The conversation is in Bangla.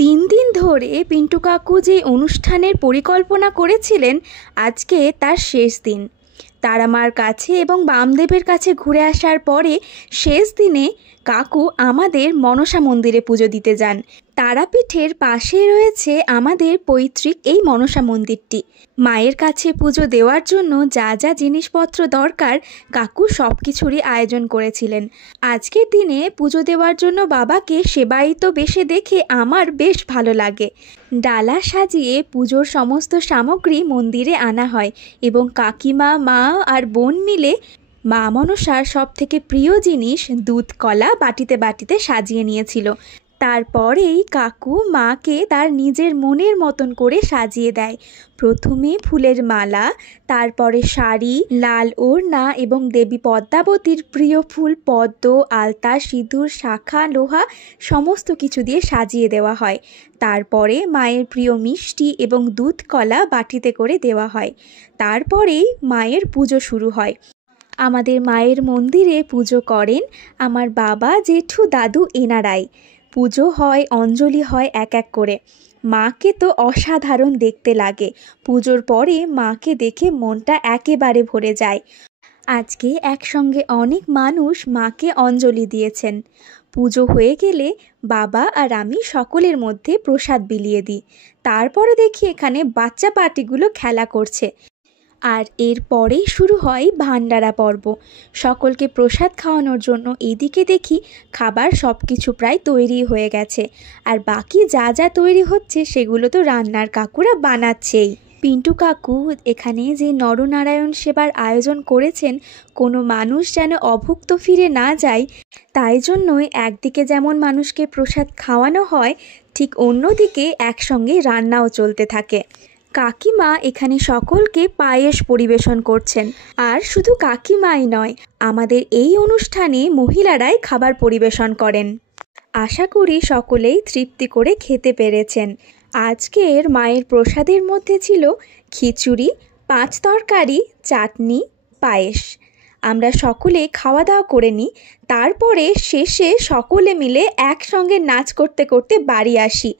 তিন দিন ধরে পিন্টু কাকু যে অনুষ্ঠানের পরিকল্পনা করেছিলেন, আজকে তার শেষ দিন। তারামার কাছে এবং বামদেবের কাছে ঘুরে আসার পরে শেষ দিনে কাকু আমাদের মনসা মন্দিরে পুজো দিতে যান। তারাপীঠের পাশে রয়েছে আমাদের পৈতৃক এই মনসা মন্দিরটি। মায়ের কাছে পুজো দেওয়ার জন্য যা যা জিনিসপত্র দরকার কাকু সব কিছুরই আয়োজন করেছিলেন। আজকের দিনে পুজো দেওয়ার জন্য বাবাকে সেবায়িত বেশে দেখে আমার বেশ ভালো লাগে। ডালা সাজিয়ে পুজোর সমস্ত সামগ্রী মন্দিরে আনা হয় এবং কাকিমা, মা আর বোন মিলে মা মনসার সবথেকে প্রিয় জিনিস দুধ কলা বাটিতে বাটিতে সাজিয়ে নিয়েছিল। তারপরেই কাকু মাকে তার নিজের মনের মতন করে সাজিয়ে দেয়। প্রথমে ফুলের মালা, তারপরে শাড়ি, লাল ওড়না এবং দেবী পদ্মাবতীর প্রিয় ফুল পদ্ম, আলতা, সিঁদুর, শাখা, লোহা সমস্ত কিছু দিয়ে সাজিয়ে দেওয়া হয়। তারপরে মায়ের প্রিয় মিষ্টি এবং দুধ কলা বাটিতে করে দেওয়া হয়। তারপরেই মায়ের পুজো শুরু হয়। আমাদের মায়ের মন্দিরে পুজো করেন আমার বাবা, জেঠু, দাদু এনারাই। পুজো হয়, অঞ্জলি হয় এক এক করে। মাকে তো অসাধারণ দেখতে লাগে। পুজোর পরে মাকে দেখে মনটা একেবারে ভরে যায়। আজকে একসঙ্গে অনেক মানুষ মাকে অঞ্জলি দিয়েছেন। পুজো হয়ে গেলে বাবা আর আমি সকলের মধ্যে প্রসাদ বিলিয়ে দিই। তারপরে দেখি এখানে বাচ্চা পার্টিগুলো খেলা করছে। আর এরপরেই শুরু হয় ভান্ডারা পর্ব। সকলকে প্রসাদ খাওয়ানোর জন্য এদিকে দেখি খাবার সব কিছু প্রায় তৈরি হয়ে গেছে। আর বাকি যা যা তৈরি হচ্ছে সেগুলো তো রান্নার কাকুরা বানাচ্ছেই। পিন্টু কাকু এখানে যে নরনারায়ণ সেবার আয়োজন করেছেন, কোনো মানুষ যেন অভুক্ত ফিরে না যায়, তাই জন্যই একদিকে যেমন মানুষকে প্রসাদ খাওয়ানো হয়, ঠিক অন্যদিকে একসঙ্গে রান্নাও চলতে থাকে। কাকিমা এখানে সকলকে পায়েস পরিবেশন করছেন। আর শুধু কাকিমাই নয়, আমাদের এই অনুষ্ঠানে মহিলারাই খাবার পরিবেশন করেন। আশা করি সকলেই তৃপ্তি করে খেতে পেরেছেন। আজকের মায়ের প্রসাদের মধ্যে ছিল খিচুড়ি, 5 তরকারি, চাটনি, পায়েস। আমরা সকলে খাওয়া দাওয়া করে নিই। তারপরে শেষে সকলে মিলে একসঙ্গে নাচ করতে করতে বাড়ি আসি।